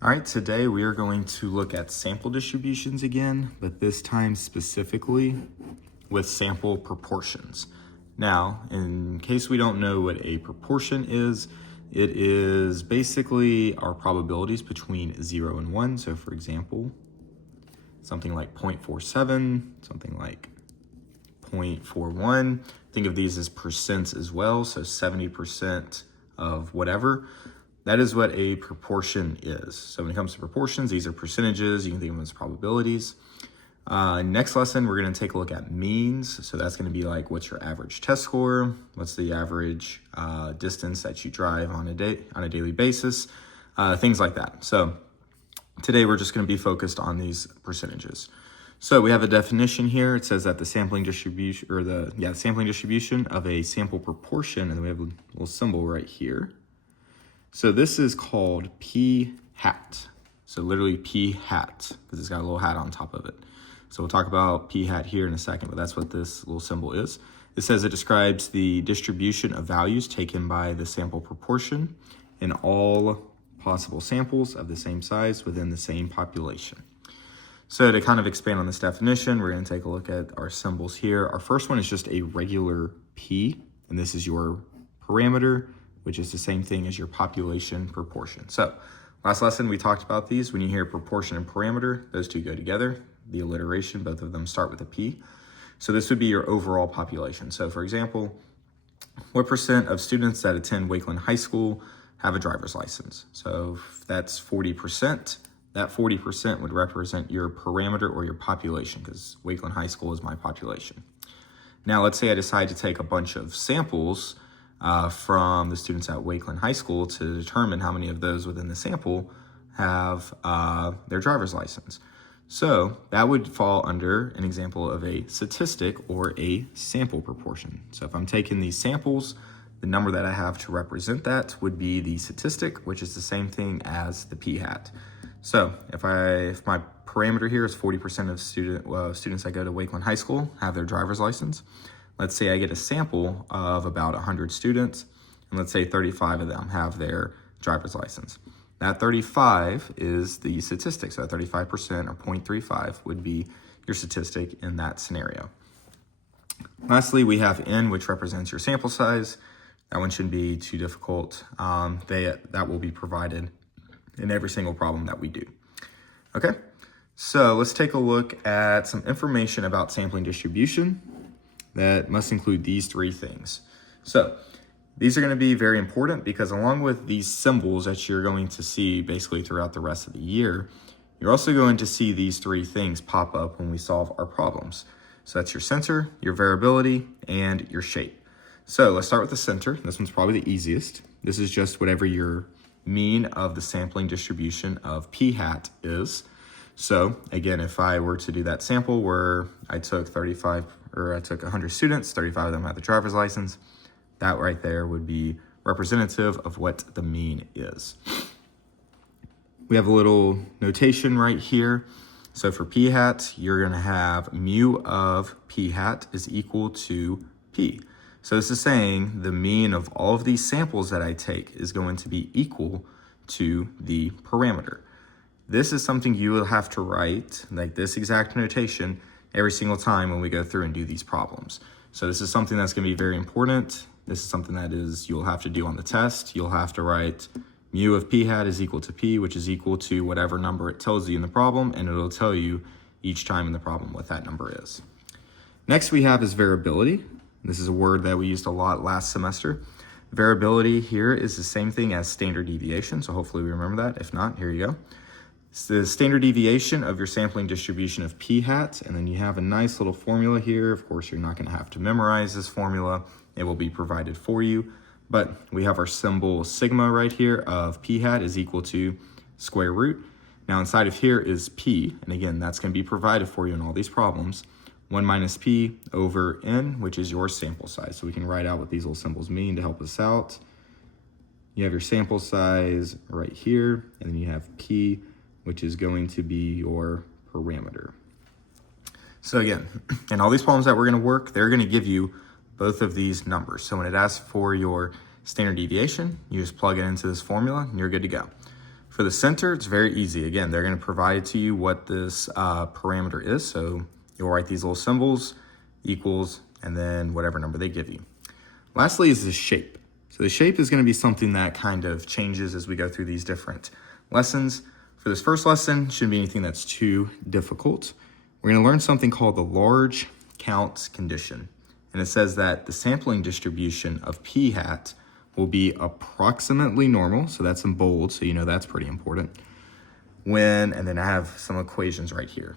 All right, today we are going to look at sample distributions again, but this time specifically with sample proportions. Now, in case we don't know what a proportion is, it is basically our probabilities between 0 and 1. So for example, something like 0.47, something like 0.41. Think of these as percents as well, so 70% of whatever. That is what a proportion is. So when it comes to proportions, these are percentages. You can think of them as probabilities. Next lesson, we're going to take a look at means. So that's going to be like, what's your average test score? What's the average distance that you drive on a daily basis? Things like that. So today we're just going to be focused on these percentages. So we have a definition here. It says that the sampling distribution, or the sampling distribution of a sample proportion, and then we have a little symbol right here. So this is called p hat. So literally p hat, because it's got a little hat on top of it. So we'll talk about p hat here in a second, but that's what this little symbol is. It says it describes the distribution of values taken by the sample proportion in all possible samples of the same size within the same population. So to kind of expand on this definition, we're going to take a look at our symbols here. Our first one is just a regular p, and this is your parameter, which is the same thing as your population proportion. So last lesson we talked about these. When you hear proportion and parameter, those two go together. The alliteration, both of them start with a P. So this would be your overall population. So for example, what percent of students that attend Wakeland High School have a driver's license? So if that's 40%. That 40% would represent your parameter or your population, because Wakeland High School is my population. Now let's say I decide to take a bunch of samples from the students at Wakeland High School to determine how many of those within the sample have their driver's license. So that would fall under an example of a statistic or a sample proportion. So if I'm taking these samples, the number that I have to represent that would be the statistic, which is the same thing as the p hat. So if my parameter here is 40% of students that go to Wakeland High School have their driver's license. Let's say I get a sample of about 100 students, and let's say 35 of them have their driver's license. That 35 is the statistic, so 35% or 0.35 would be your statistic in that scenario. Lastly, we have N, which represents your sample size. That one shouldn't be too difficult. That will be provided in every single problem that we do. Okay, so let's take a look at some information about sampling distribution that must include these three things. So these are going to be very important because along with these symbols that you're going to see basically throughout the rest of the year, you're also going to see these three things pop up when we solve our problems. So that's your center, your variability, and your shape. So let's start with the center. This one's probably the easiest. This is just whatever your mean of the sampling distribution of p hat is. So again, if I were to do that sample where I took 100 students, 35 of them had the driver's license, that right there would be representative of what the mean is. We have a little notation right here. So for p hat, you're going to have mu of p hat is equal to p. So this is saying the mean of all of these samples that I take is going to be equal to the parameter. This is something you will have to write, like this exact notation, every single time when we go through and do these problems. So this is something that's going to be very important. This is something that you'll have to do on the test. You'll have to write mu of p hat is equal to p, which is equal to whatever number it tells you in the problem, and it'll tell you each time in the problem what that number is. Next we have is variability. This is a word that we used a lot last semester. Variability here is the same thing as standard deviation, so hopefully we remember that. If not, here you go. It's the standard deviation of your sampling distribution of p hat, and then you have a nice little formula here. Of course, you're not going to have to memorize this formula. It will be provided for you, but we have our symbol sigma right here of p hat is equal to square root. Now inside of here is p, and again, that's going to be provided for you in all these problems. 1 minus p over n, which is your sample size. So we can write out what these little symbols mean to help us out. You have your sample size right here, and then you have p, which is going to be your parameter. So again, in all these problems that we're going to work, they're going to give you both of these numbers. So when it asks for your standard deviation, you just plug it into this formula and you're good to go. For the center, it's very easy. Again, they're going to provide to you what this parameter is. So you'll write these little symbols, equals, and then whatever number they give you. Lastly is the shape. So the shape is going to be something that kind of changes as we go through these different lessons. For this first lesson, shouldn't be anything that's too difficult. We're going to learn something called the large count condition. And it says that the sampling distribution of p hat will be approximately normal. So that's in bold, so you know that's pretty important. And then I have some equations right here.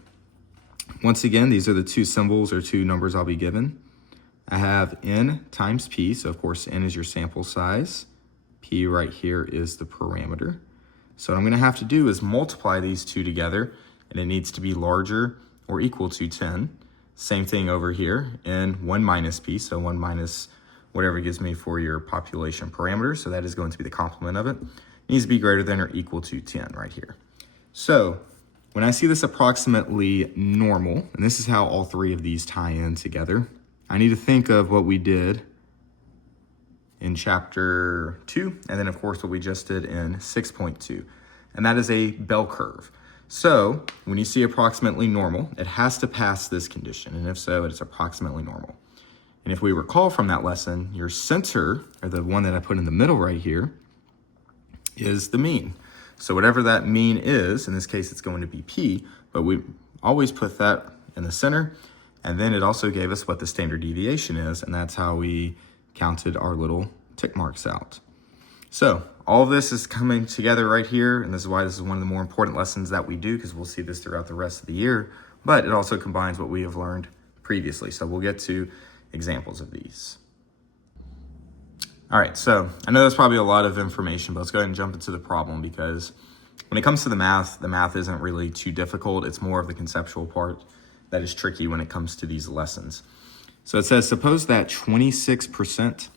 Once again, these are the two symbols or two numbers I'll be given. I have n times p, so of course n is your sample size. P right here is the parameter. So what I'm going to have to do is multiply these two together, and it needs to be larger or equal to 10. Same thing over here, n 1 minus p, so 1 minus whatever it gives me for your population parameter, so that is going to be the complement of it. It needs to be greater than or equal to 10 right here. So when I see this approximately normal, and this is how all three of these tie in together, I need to think of what we did in chapter 2, and then of course what we just did in 6.2, and that is a bell curve. So when you see approximately normal, it has to pass this condition, and if so, it is approximately normal. And if we recall from that lesson, your center, or the one that I put in the middle right here, is the mean. So whatever that mean is, in this case it's going to be p, but we always put that in the center. And then it also gave us what the standard deviation is, and that's how we counted our little tick marks out. So all of this is coming together right here, and this is why this is one of the more important lessons that we do, because we'll see this throughout the rest of the year, but it also combines what we have learned previously. So we'll get to examples of these. All right, so I know that's probably a lot of information, but let's go ahead and jump into the problem, because when it comes to the math isn't really too difficult. It's more of the conceptual part that is tricky when it comes to these lessons. So it says, suppose that 26%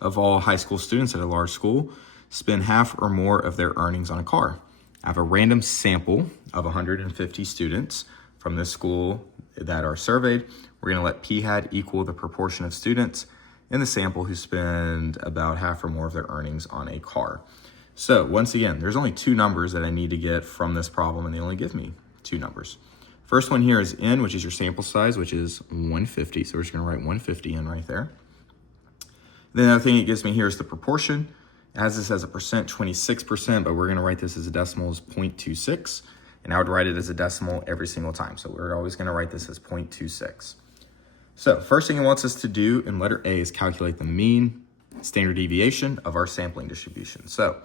of all high school students at a large school spend half or more of their earnings on a car. I have a random sample of 150 students from this school that are surveyed. We're going to let p hat equal the proportion of students in the sample who spend about half or more of their earnings on a car. So once again, there's only two numbers that I need to get from this problem, and they only give me two numbers. First one here is n, which is your sample size, which is 150. So we're just going to write 150 in right there. Then the other thing it gives me here is the proportion. It has this as a percent, 26%, but we're going to write this as a decimal as 0.26. And I would write it as a decimal every single time. So we're always going to write this as 0.26. So first thing it wants us to do in letter A is calculate the mean standard deviation of our sampling distribution. So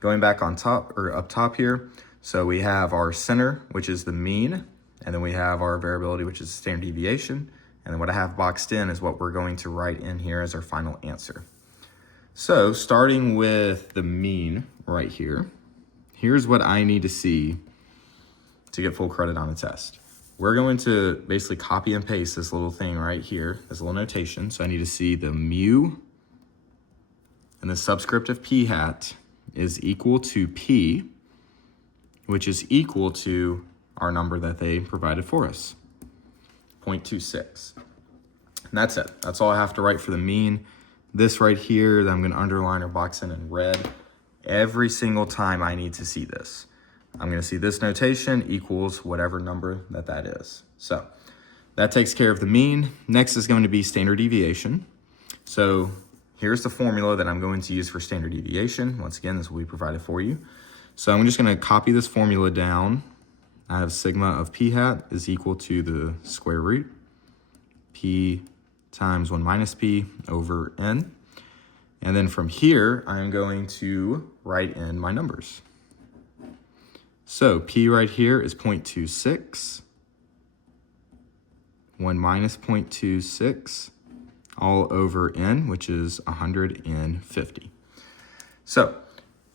going back on top, or up top here, so we have our center, which is the mean, and then we have our variability, which is the standard deviation. And then what I have boxed in is what we're going to write in here as our final answer. So starting with the mean right here, here's what I need to see to get full credit on the test. We're going to basically copy and paste this little thing right here, this little notation. So I need to see the mu and the subscript of p hat is equal to p, which is equal to our number that they provided for us, 0.26. And that's it. That's all I have to write for the mean. This right here that I'm going to underline or box in red, every single time I need to see this. I'm going to see this notation equals whatever number that is. So that takes care of the mean. Next is going to be standard deviation. So here's the formula that I'm going to use for standard deviation. Once again, this will be provided for you. So I'm just going to copy this formula down. I have sigma of p hat is equal to the square root p times 1 minus p over n. And then from here, I'm going to write in my numbers. So p right here is 0.26, 1 minus 0.26, all over n, which is 150. So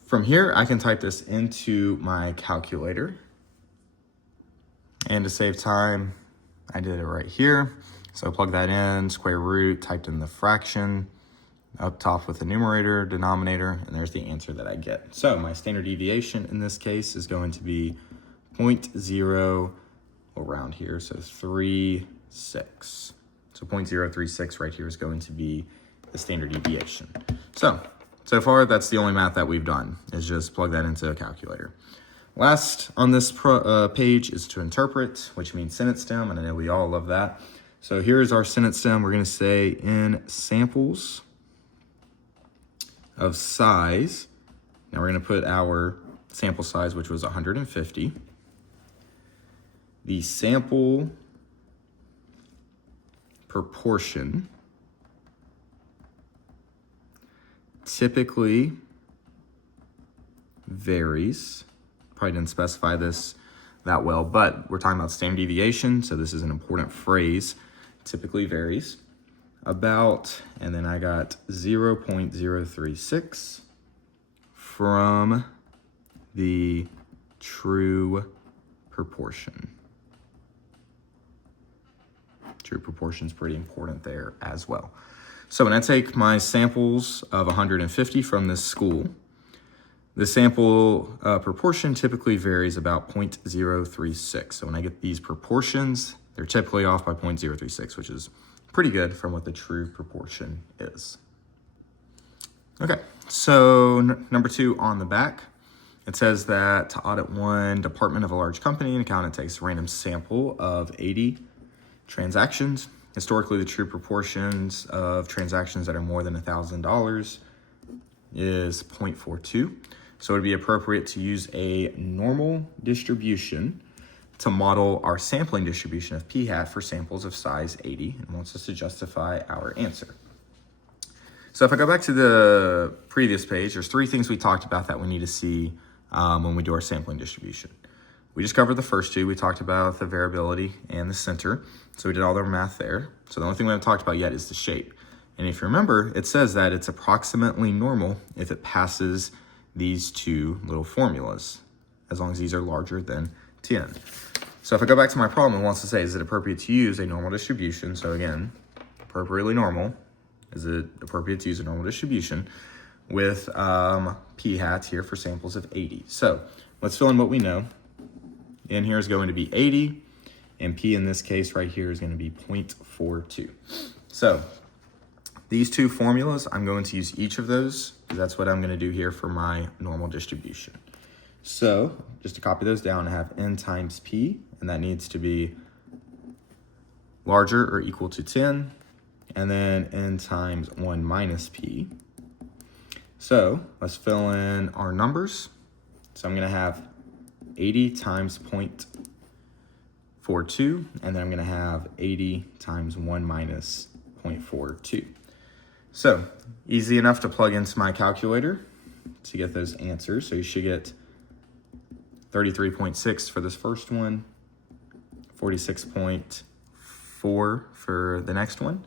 from here, I can type this into my calculator. And to save time, I did it right here. So plug that in, square root, typed in the fraction, up top with the numerator, denominator, and there's the answer that I get. So my standard deviation in this case is going to be 0.0 around here, so 36. So 0.036 right here is going to be the standard deviation. So So far, that's the only math that we've done, is just plug that into a calculator. Last on this page is to interpret, which means sentence stem, and I know we all love that. So here's our sentence stem. We're going to say in samples of size. Now we're going to put our sample size, which was 150. The sample proportion typically varies. Probably didn't specify this that well, but we're talking about standard deviation, so this is an important phrase. Typically varies about, and then I got 0.036 from the true proportion. True proportion is pretty important there as well. So when I take my samples of 150 from this school, the sample proportion typically varies about 0.036. So when I get these proportions, they're typically off by 0.036, which is pretty good from what the true proportion is. Okay, so number 2 on the back, it says that to audit one department of a large company, an accountant takes a random sample of 80 transactions. Historically, the true proportions of transactions that are more than $1,000 is 0.42. So it would be appropriate to use a normal distribution to model our sampling distribution of p hat for samples of size 80, and wants us to justify our answer. So if I go back to the previous page, there's 3 things we talked about that we need to see when we do our sampling distribution. We just covered the first 2. We talked about the variability and the center. So we did all the math there. So the only thing we haven't talked about yet is the shape. And if you remember, it says that it's approximately normal if it passes these 2 little formulas, as long as these are larger than 10. So if I go back to my problem, it wants to say, is it appropriate to use a normal distribution? So again, appropriately normal. Is it appropriate to use a normal distribution with p hat here for samples of 80? So let's fill in what we know. N here is going to be 80, and p in this case right here is going to be 0.42. So these 2 formulas, I'm going to use each of those, because that's what I'm going to do here for my normal distribution. So just to copy those down, I have n times p, and that needs to be larger or equal to 10, and then n times 1 minus p. So let's fill in our numbers. So I'm going to have 80 times 0.42, and then I'm going to have 80 times 1 minus 0.42. So easy enough to plug into my calculator to get those answers. So you should get 33.6 for this first one, 46.4 for the next one,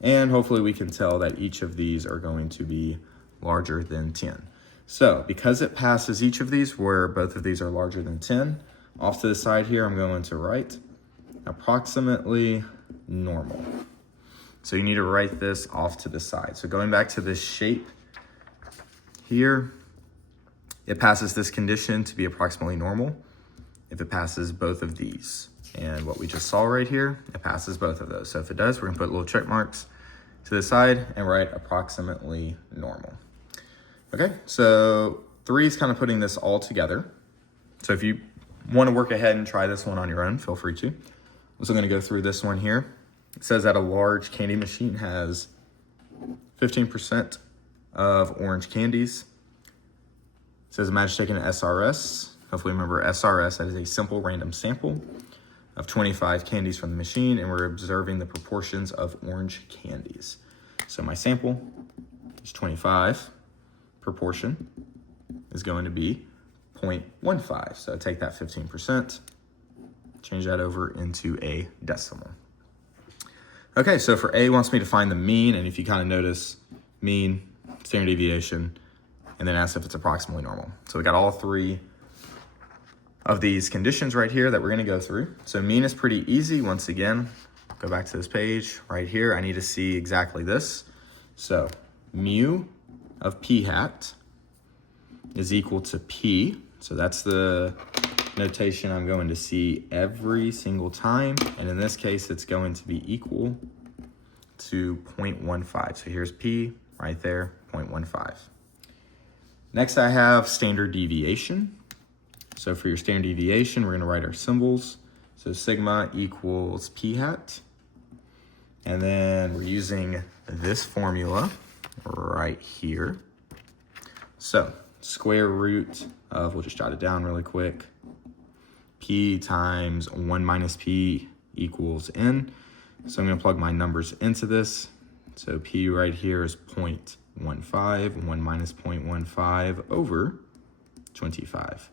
and hopefully we can tell that each of these are going to be larger than 10. So because it passes each of these where both of these are larger than 10, off to the side here I'm going to write approximately normal. So you need to write this off to the side. So going back to this shape here, it passes this condition to be approximately normal if it passes both of these. And what we just saw right here, it passes both of those. So if it does, we're gonna put little check marks to the side and write approximately normal. Okay, so 3 is kind of putting this all together. So if you want to work ahead and try this one on your own, feel free to. I'm also going to go through this one here. It says that a large candy machine has 15% of orange candies. It says imagine taking an SRS. Hopefully remember SRS, that is a simple random sample of 25 candies from the machine, and we're observing the proportions of orange candies. So my sample is 25. Proportion is going to be 0.15. So take that 15%, change that over into a decimal. Okay, so for A, wants me to find the mean, and if you kind of notice, mean, standard deviation, and then ask if it's approximately normal. So we got all 3 of these conditions right here that we're gonna go through. So mean is pretty easy. Once again, go back to this page right here. I need to see exactly this. So mu of p hat is equal to p. So that's the notation I'm going to see every single time. And in this case, it's going to be equal to 0.15. So here's p right there, 0.15. Next, I have standard deviation. So for your standard deviation, we're going to write our symbols. So sigma equals p hat. And then we're using this formula right here. So square root of, we'll just jot it down really quick, p times 1 minus p equals n. So I'm going to plug my numbers into this. So p right here is 0.15, 1 minus 0.15 over 25.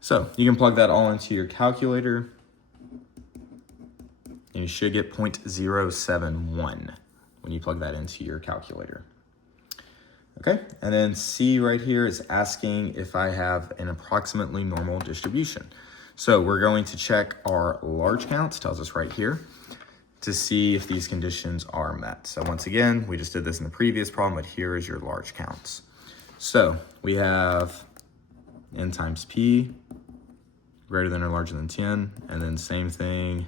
So you can plug that all into your calculator, and you should get 0.071 when you plug that into your calculator. Okay, and then C right here is asking if I have an approximately normal distribution. So we're going to check our large counts, tells us right here, to see if these conditions are met. So once again, we just did this in the previous problem, but here is your large counts. So we have n times p greater than or larger than 10, and then same thing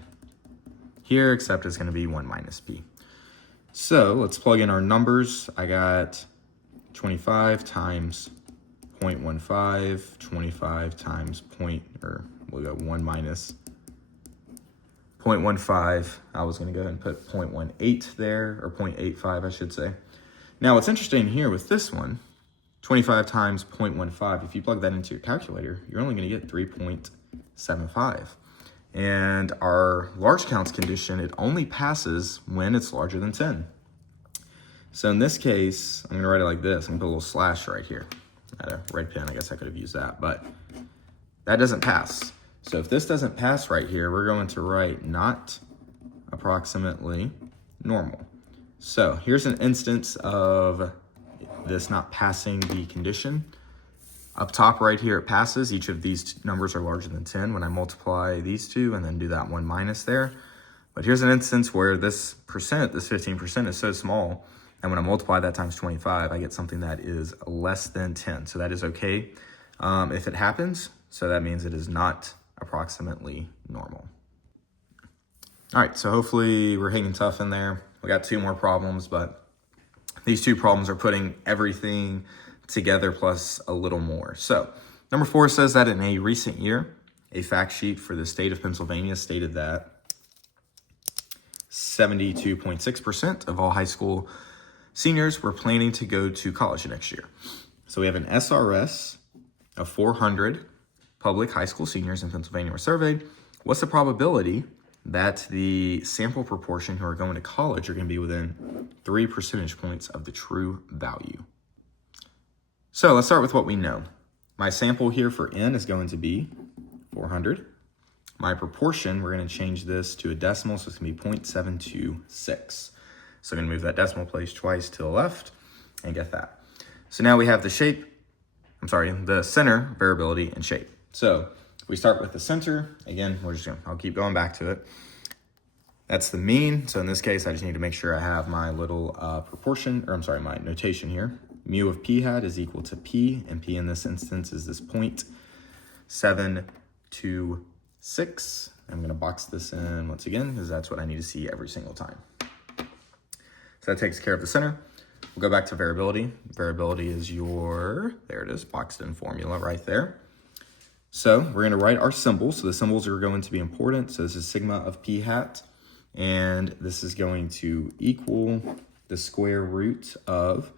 here, except it's going to be 1 minus p. So let's plug in our numbers. I got 25 times 0.15, 25 times we'll go 1 minus 0.15. I was going to go ahead and put 0.18 there, or 0.85, I should say. Now, what's interesting here with this one, 25 times 0.15, if you plug that into your calculator, you're only going to get 3.75. And our large counts condition, it only passes when it's larger than 10. So in this case, I'm going to write it like this. I'm going to put a little slash right here. I had a red pen, I guess I could have used that, but that doesn't pass. So if this doesn't pass right here, we're going to write not approximately normal. So here's an instance of this not passing the condition. Up top right here, it passes. Each of these numbers are larger than 10 when I multiply these two and then do that 1 minus there. But here's an instance where this 15% is so small, and when I multiply that times 25, I get something that is less than 10. So that is okay if it happens. So that means it is not approximately normal. All right, so hopefully we're hanging tough in there. We got 2 more problems, but these 2 problems are putting everything together plus a little more. So number 4 says that in a recent year, a fact sheet for the state of Pennsylvania stated that 72.6% of all high school seniors were planning to go to college next year. So we have an SRS of 400 public high school seniors in Pennsylvania were surveyed. What's the probability that the sample proportion who are going to college are going to be within 3 percentage points of the true value? So let's start with what we know. My sample here for n is going to be 400. My proportion, we're going to change this to a decimal, so it's going to be 0.726. So I'm going to move that decimal place twice to the left and get that. So now we have the center, variability, and shape. So if we start with the center, again, I'll keep going back to it. That's the mean. So in this case, I just need to make sure I have my little my notation here. Mu of p hat is equal to p, and p in this instance is this 0.726. I'm going to box this in once again because that's what I need to see every single time. So that takes care of the center. We'll go back to variability. Variability is there it is, boxed in formula right there. So we're going to write our symbols. So the symbols are going to be important. So this is sigma of p hat, and this is going to equal the square root of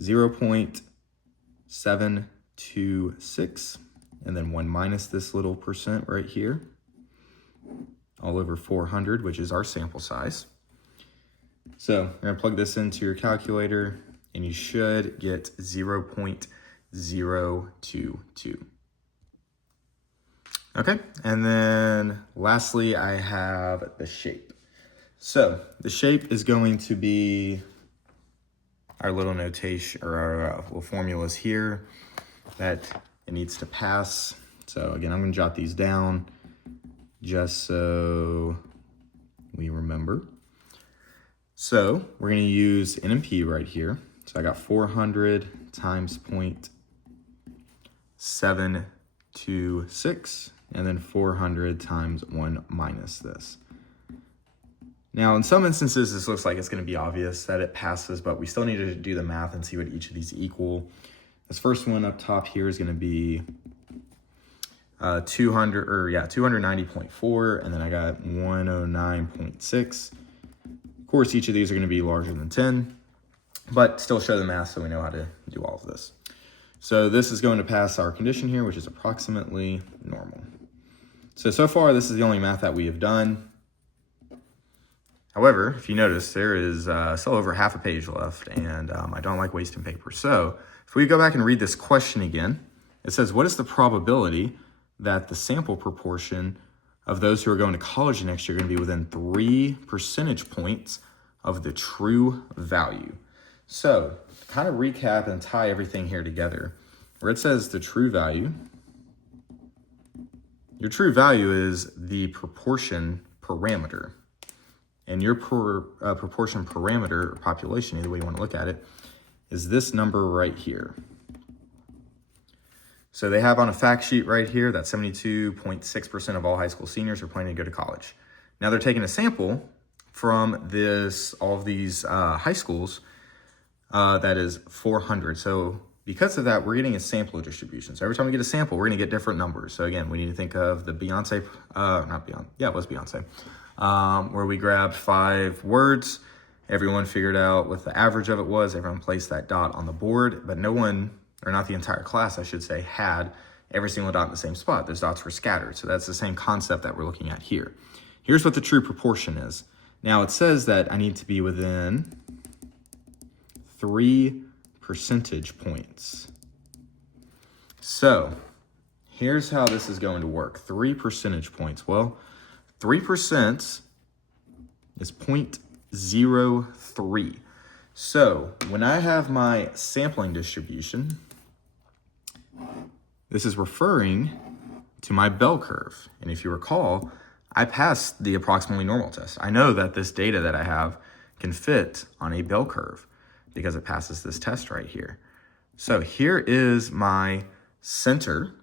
0.726, and then 1 minus this little percent right here, all over 400, which is our sample size. So we're going to plug this into your calculator, and you should get 0.022. Okay, and then lastly, I have the shape. So the shape is going to be our little notation, or our little formulas here that it needs to pass. So again, I'm going to jot these down just so we remember. So we're going to use N and P right here. So I got 400 times 0.726, and then 400 times 1 minus this. Now, in some instances, this looks like it's going to be obvious that it passes, but we still need to do the math and see what each of these equal. This first one up top here is going to be 290.4, and then I got 109.6. Of course, each of these are going to be larger than 10, but still show the math so we know how to do all of this. So this is going to pass our condition here, which is approximately normal. So far, this is the only math that we have done. However, if you notice, there is still over half a page left, and I don't like wasting paper. So if we go back and read this question again, it says, what is the probability that the sample proportion of those who are going to college next year are going to be within 3 percentage points of the true value? So to kind of recap and tie everything here together, where it says the true value, your true value is the proportion parameter. And your proportion parameter, or population, either way you want to look at it, is this number right here. So they have on a fact sheet right here that 72.6% of all high school seniors are planning to go to college. Now they're taking a sample from all of these high schools, that is 400. So because of that, we're getting a sample distribution. So every time we get a sample, we're going to get different numbers. So again, we need to think of the Beyonce, it was Beyonce. Where we grabbed 5 words. Everyone figured out what the average of it was. Everyone placed that dot on the board, but no one, or not the entire class, I should say, had every single dot in the same spot. Those dots were scattered. So that's the same concept that we're looking at here. Here's what the true proportion is. Now it says that I need to be within 3 percentage points. So here's how this is going to work. 3 percentage points. Well, 3% is 0.03. So when I have my sampling distribution, this is referring to my bell curve. And if you recall, I passed the approximately normal test. I know that this data that I have can fit on a bell curve because it passes this test right here. So here is my center.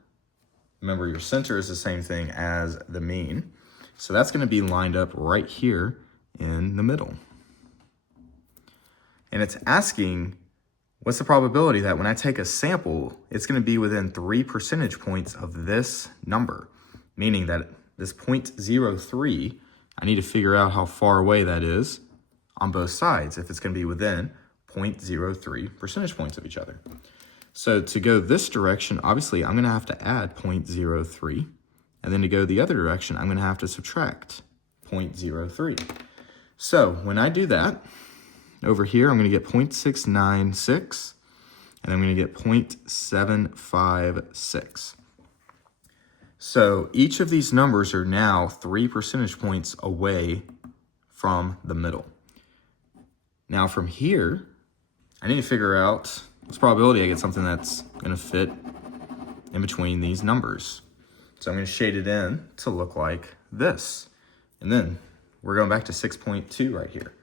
Remember, your center is the same thing as the mean. So that's going to be lined up right here in the middle. And it's asking, what's the probability that when I take a sample, it's going to be within 3 percentage points of this number? Meaning that this 0.03, I need to figure out how far away that is on both sides, if it's going to be within 0.03 percentage points of each other. So to go this direction, obviously, I'm going to have to add 0.03. And then to go the other direction, I'm going to have to subtract 0.03. So when I do that, over here, I'm going to get 0.696, and I'm going to get 0.756. So each of these numbers are now 3 percentage points away from the middle. Now from here, I need to figure out what's the probability I get something that's going to fit in between these numbers. So I'm going to shade it in to look like this. And then we're going back to 6.2 right here.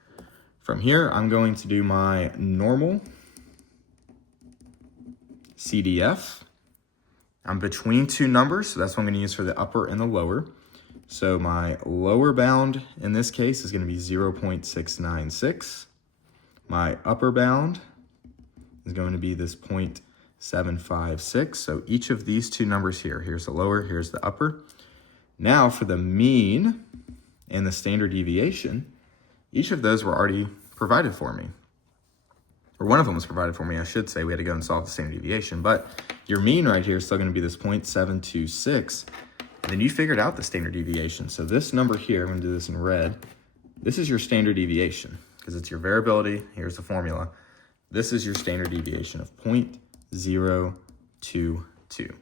From here, I'm going to do my normal CDF. I'm between 2 numbers, so that's what I'm going to use for the upper and the lower. So my lower bound in this case is going to be 0.696. My upper bound is going to be this 0.756. So each of these 2 numbers here, here's the lower, here's the upper. Now for the mean and the standard deviation, each of those were already provided for me. Or one of them was provided for me, I should say. We had to go and solve the standard deviation. But your mean right here is still going to be this 0.726. And then you figured out the standard deviation. So this number here, I'm going to do this in red. This is your standard deviation because it's your variability. Here's the formula. This is your standard deviation of 0.022.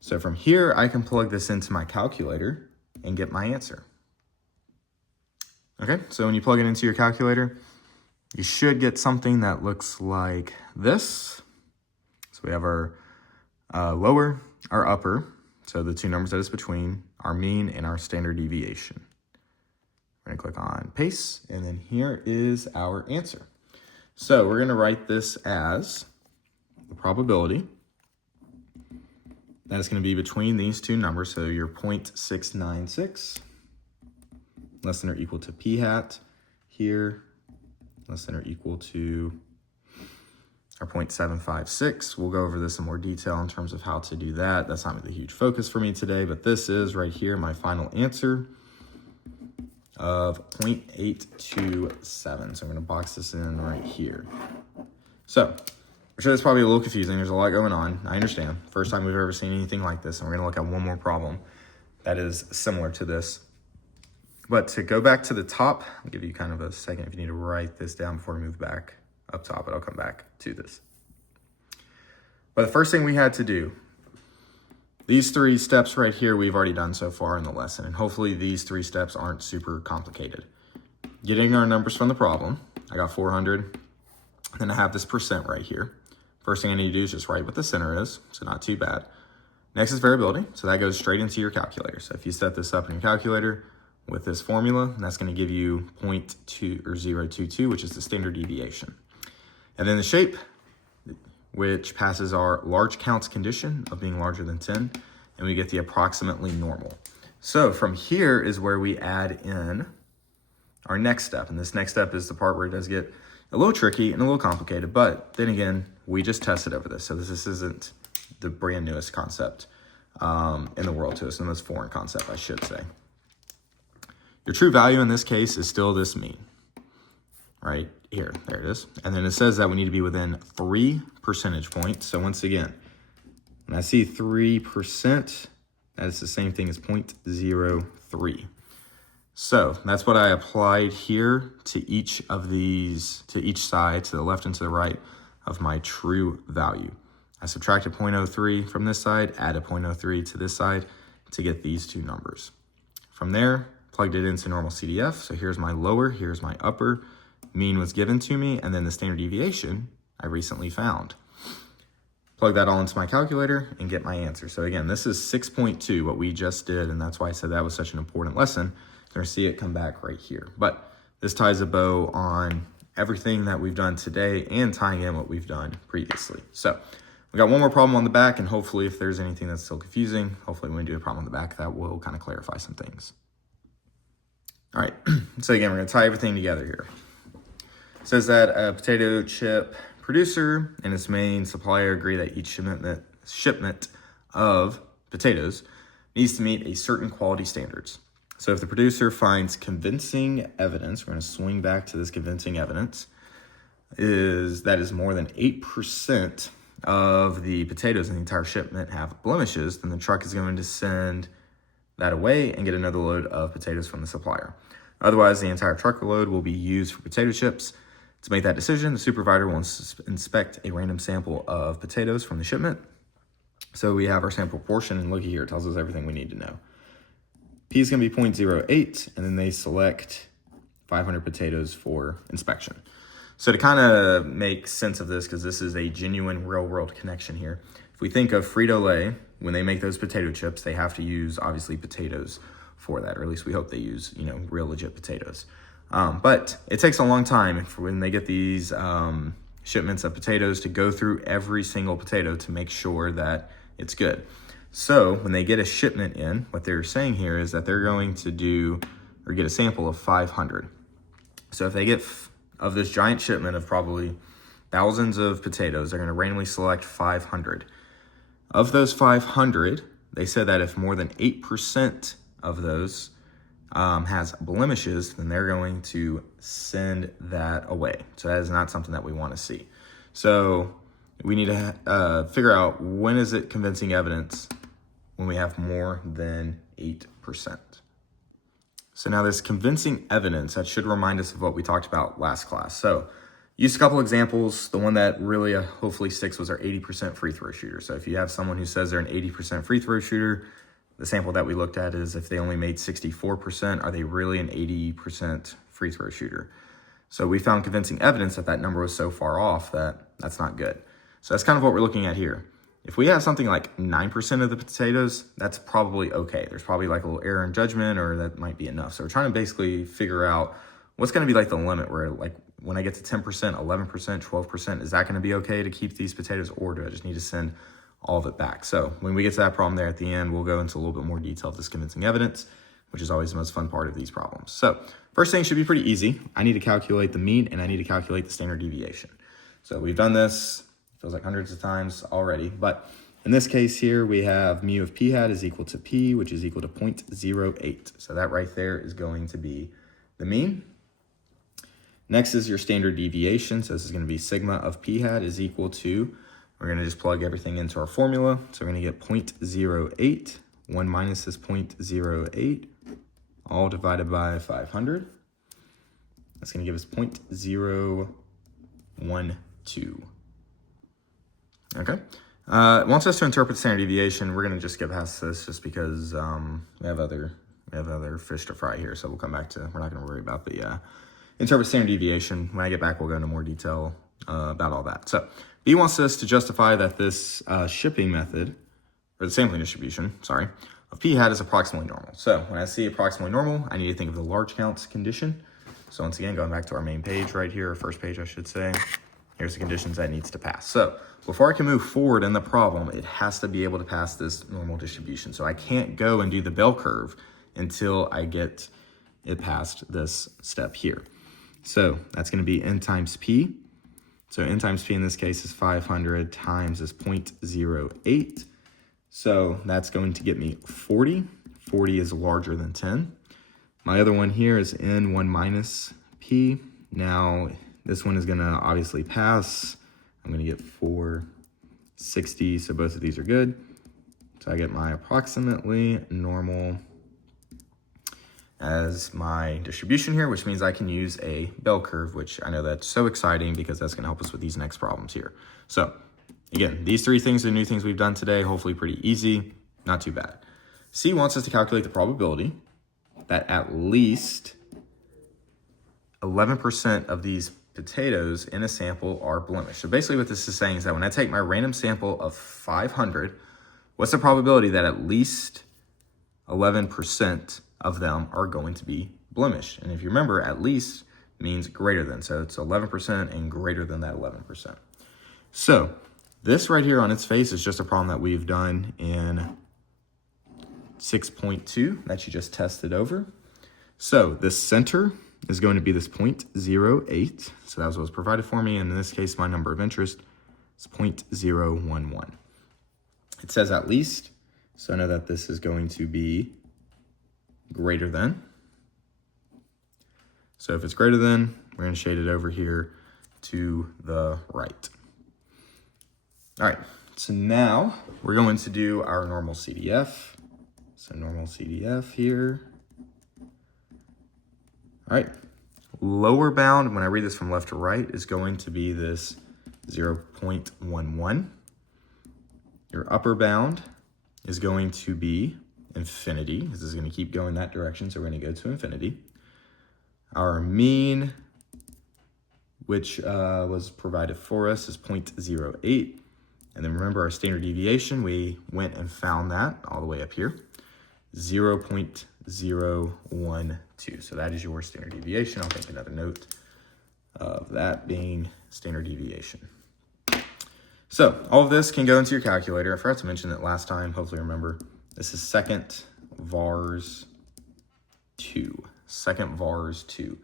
So from here, I can plug this into my calculator and get my answer. Okay, so when you plug it into your calculator, you should get something that looks like this. So we have our lower, our upper, so the 2 numbers that is between, our mean and our standard deviation. We're gonna click on paste, and then here is our answer. So we're gonna write this as the probability that is gonna be between these 2 numbers, so your 0.696 less than or equal to p hat here, less than or equal to or 0.756. We'll go over this in more detail in terms of how to do that. That's not the huge focus for me today, but this is right here my final answer of 0.827. So I'm going to box this in right here. So I'm sure that's probably a little confusing. There's a lot going on. I understand. First time we've ever seen anything like this. And we're going to look at one more problem that is similar to this. But to go back to the top, I'll give you kind of a second if you need to write this down before we move back up top, but I'll come back to this. But the first thing we had to do, these 3 steps right here, we've already done so far in the lesson. And hopefully these 3 steps aren't super complicated. Getting our numbers from the problem. I got 400. Then I have this percent right here. First thing I need to do is just write what the center is, so not too bad. Next is variability, so that goes straight into your calculator. So if you set this up in your calculator with this formula, that's going to give you 0.2 or 0.22, which is the standard deviation. And then the shape, which passes our large counts condition of being larger than 10, and we get the approximately normal. So from here is where we add in our next step, and this next step is the part where it does get a little tricky and a little complicated, but then again, we just tested over this. So this isn't the brand newest concept in the world to us, the most foreign concept, I should say. Your true value in this case is still this mean, right here. There it is. And then it says that we need to be within 3 percentage points. So once again, when I see 3%, that is the same thing as 0.03. So that's what I applied here to each of these, to each side, to the left and to the right of my true value. I subtracted 0.03 from this side, added 0.03 to this side to get these 2 numbers. From there, plugged it into normal CDF. So here's my lower, here's my upper. Mean was given to me, and then the standard deviation I recently found. Plug that all into my calculator and get my answer. So again, this is 6.2, what we just did, and that's why I said that was such an important lesson. You're gonna see it come back right here. But this ties a bow on everything that we've done today and tying in what we've done previously. So we got one more problem on the back, and hopefully if there's anything that's still confusing, hopefully when we do a problem on the back, that will kind of clarify some things. All right, so again, we're gonna tie everything together here. It says that a potato chip producer and its main supplier agree that each shipment of potatoes needs to meet a certain quality standards. So if the producer finds convincing evidence, we're going to swing back to this convincing evidence, that is more than 8% of the potatoes in the entire shipment have blemishes, then the truck is going to send that away and get another load of potatoes from the supplier. Otherwise, the entire truckload will be used for potato chips. To make that decision, the supervisor will inspect a random sample of potatoes from the shipment. So we have our sample portion, and looky here, it tells us everything we need to know. P is going to be 0.08, and then they select 500 potatoes for inspection. So to kind of make sense of this, because this is a genuine real-world connection here, if we think of Frito-Lay, when they make those potato chips, they have to use, obviously, potatoes for that, or at least we hope they use, real legit potatoes. But it takes a long time when they get these shipments of potatoes to go through every single potato to make sure that it's good. So when they get a shipment in, what they're saying here is that they're going to do or get a sample of 500. So if they get of this giant shipment of probably thousands of potatoes, they're going to randomly select 500. Of those 500, they said that if more than 8% of those has blemishes, then they're going to send that away. So that is not something that we want to see. So we need to figure out, when is it convincing evidence when we have more than 8%. So now this convincing evidence, that should remind us of what we talked about last class. So used a couple examples. The one that really hopefully sticks was our 80% free throw shooter. So if you have someone who says they're an 80% free throw shooter, the sample that we looked at is if they only made 64%, are they really an 80% free throw shooter? So we found convincing evidence that that number was so far off that that's not good. So that's kind of what we're looking at here. If we have something like 9% of the potatoes, that's probably okay. There's probably like a little error in judgment, or that might be enough. So we're trying to basically figure out what's going to be like the limit where, like, when I get to 10%, 11%, 12%, is that going to be okay to keep these potatoes, or do I just need to send all of it back? So when we get to that problem there at the end, we'll go into a little bit more detail of this convincing evidence, which is always the most fun part of these problems. So first thing should be pretty easy. I need to calculate the mean, and I need to calculate the standard deviation. So we've done this Feels like hundreds of times already. But in this case here, we have mu of p hat is equal to p, which is equal to 0.08. So that right there is going to be the mean. Next is your standard deviation. So this is going to be sigma of p hat is equal to, we're going to just plug everything into our formula. So we're going to get 0.08. 1 minus is 0.08, all divided by 500. That's going to give us 0.012. Okay. Wants us to interpret standard deviation. We're going to just get past this just because we have other fish to fry here. So we'll come back to, we're not going to worry about the interpret standard deviation. When I get back, we'll go into more detail about all that. So B wants us to justify that this shipping method, or the sampling distribution, sorry, of p hat is approximately normal. So when I see approximately normal, I need to think of the large counts condition. So once again, going back to our main page right here, or first page, I should say, here's the conditions that it needs to pass. So before I can move forward in the problem, it has to be able to pass this normal distribution. So I can't go and do the bell curve until I get it past this step here. So that's going to be n times p. So n times p in this case is 500 times this 0.08. So that's going to get me 40. 40 is larger than 10. My other one here is n1 minus p. Now, this one is going to obviously pass. I'm going to get 460, so both of these are good. So I get my approximately normal as my distribution here, which means I can use a bell curve, which I know that's so exciting because that's going to help us with these next problems here. So again, these three things are new things we've done today, hopefully pretty easy, not too bad. C wants us to calculate the probability that at least 11% of these potatoes in a sample are blemished. So basically what this is saying is that when I take my random sample of 500, what's the probability that at least 11% of them are going to be blemished? And if you remember, at least means greater than. So it's 11% and greater than that 11%. So this right here on its face is just a problem that we've done in 6.2 that you just tested over. So the center is going to be this 0.08. So that was what was provided for me. And in this case, my number of interest is 0.011. It says at least, so I know that this is going to be greater than. So if it's greater than, we're going to shade it over here to the right. All right, so now we're going to do our normal CDF. So normal CDF here. All right, lower bound, when I read this from left to right, is going to be this 0.11. Your upper bound is going to be infinity. This is going to keep going that direction, so we're going to go to infinity. Our mean, which was provided for us, is 0.08. And then remember our standard deviation, we went and found that all the way up here, 0.012. So that is your standard deviation. I'll make another note of that being standard deviation. So all of this can go into your calculator. I forgot to mention it last time. Hopefully remember. This is second vars 2. Second vars 2.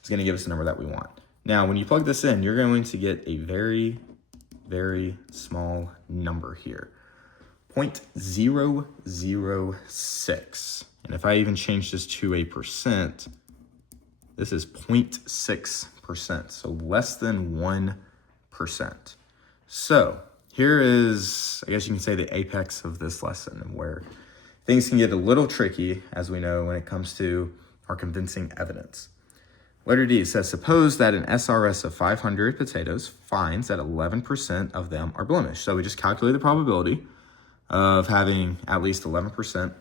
It's going to give us the number that we want. Now, when you plug this in, you're going to get a very, very small number here. 0.006. And if I even change this to a percent, this is 0.6%. So less than 1%. So here is, I guess you can say, the apex of this lesson, where things can get a little tricky, as we know, when it comes to our convincing evidence. Letter D says, suppose that an SRS of 500 potatoes finds that 11% of them are blemished. So we just calculate the probability of having at least 11%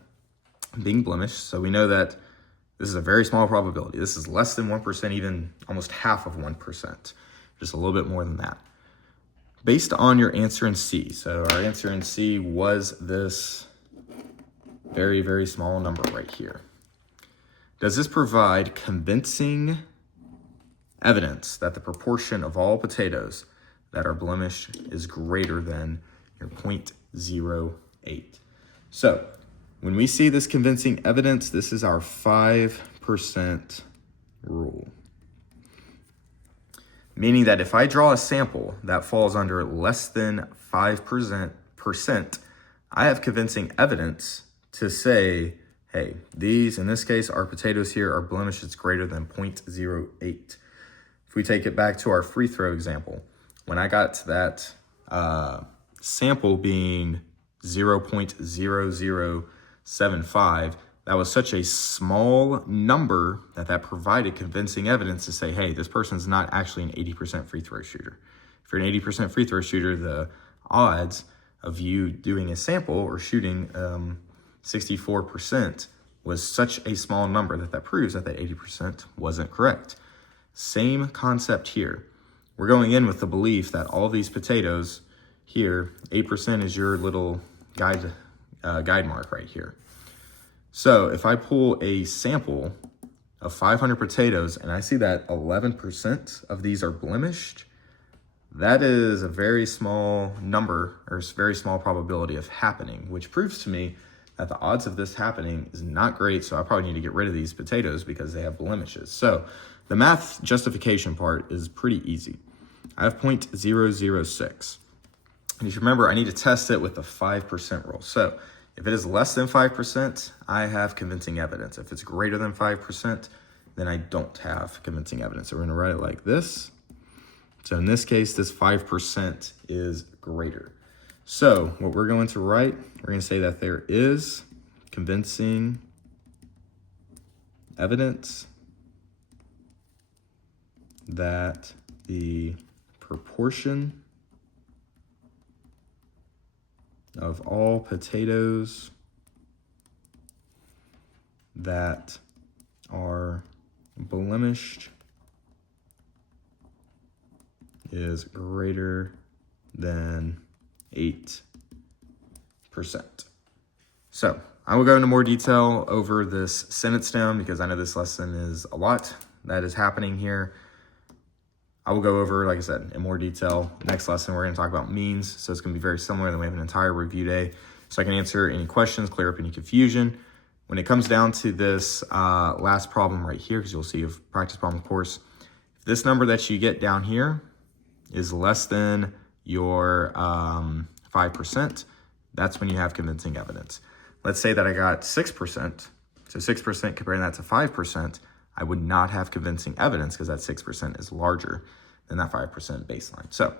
being blemished. So we know that this is a very small probability. This is less than 1%, even almost half of 1%, just a little bit more than that. Based on your answer in C, so our answer in C was this very, very small number right here. Does this provide convincing evidence that the proportion of all potatoes that are blemished is greater than your 0.08? So when we see this convincing evidence, this is our 5% rule. meaning that if I draw a sample that falls under less than 5%, I have convincing evidence to say, hey, these, in this case, our potatoes here are blemishes greater than 0.08. If we take it back to our free throw example, when I got that sample being 0.0075, that was such a small number that provided convincing evidence to say, hey, this person's not actually an 80% free throw shooter. If you're an 80% free throw shooter, the odds of you doing a sample or shooting 64% was such a small number that proves that 80% wasn't correct. Same concept here. We're going in with the belief that all these potatoes here, 8% is your little guide mark right here. So if I pull a sample of 500 potatoes and I see that 11% of these are blemished, that is a very small number or very small probability of happening, which proves to me that the odds of this happening is not great. So I probably need to get rid of these potatoes because they have blemishes. So the math justification part is pretty easy. I have 0.006. And if you remember, I need to test it with the 5% rule. So if it is less than 5%, I have convincing evidence. If it's greater than 5%, then I don't have convincing evidence. So we're gonna write it like this. So in this case, this 5% is greater. So what we're going to write, we're gonna say that there is convincing evidence that the proportion of all potatoes that are blemished is greater than 8%. So I will go into more detail over this sentence stem because I know this lesson is a lot that is happening here. I will go over, like I said, in more detail. Next lesson, we're going to talk about means. So it's going to be very similar. Then we have an entire review day. So I can answer any questions, clear up any confusion. When it comes down to this last problem right here, because you'll see a practice problem course, if this number that you get down here is less than your 5%, that's when you have convincing evidence. Let's say that I got 6%. So 6% comparing that to 5%, I would not have convincing evidence because that 6% is larger than that 5% baseline. So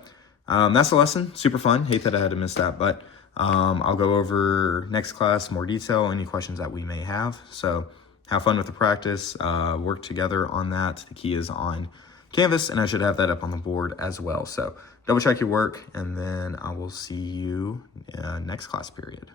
that's the lesson. Super fun. Hate that I had to miss that, but I'll go over next class more detail, any questions that we may have. So have fun with the practice, work together on that. The key is on Canvas, and I should have that up on the board as well. So double check your work, and then I will see you next class period.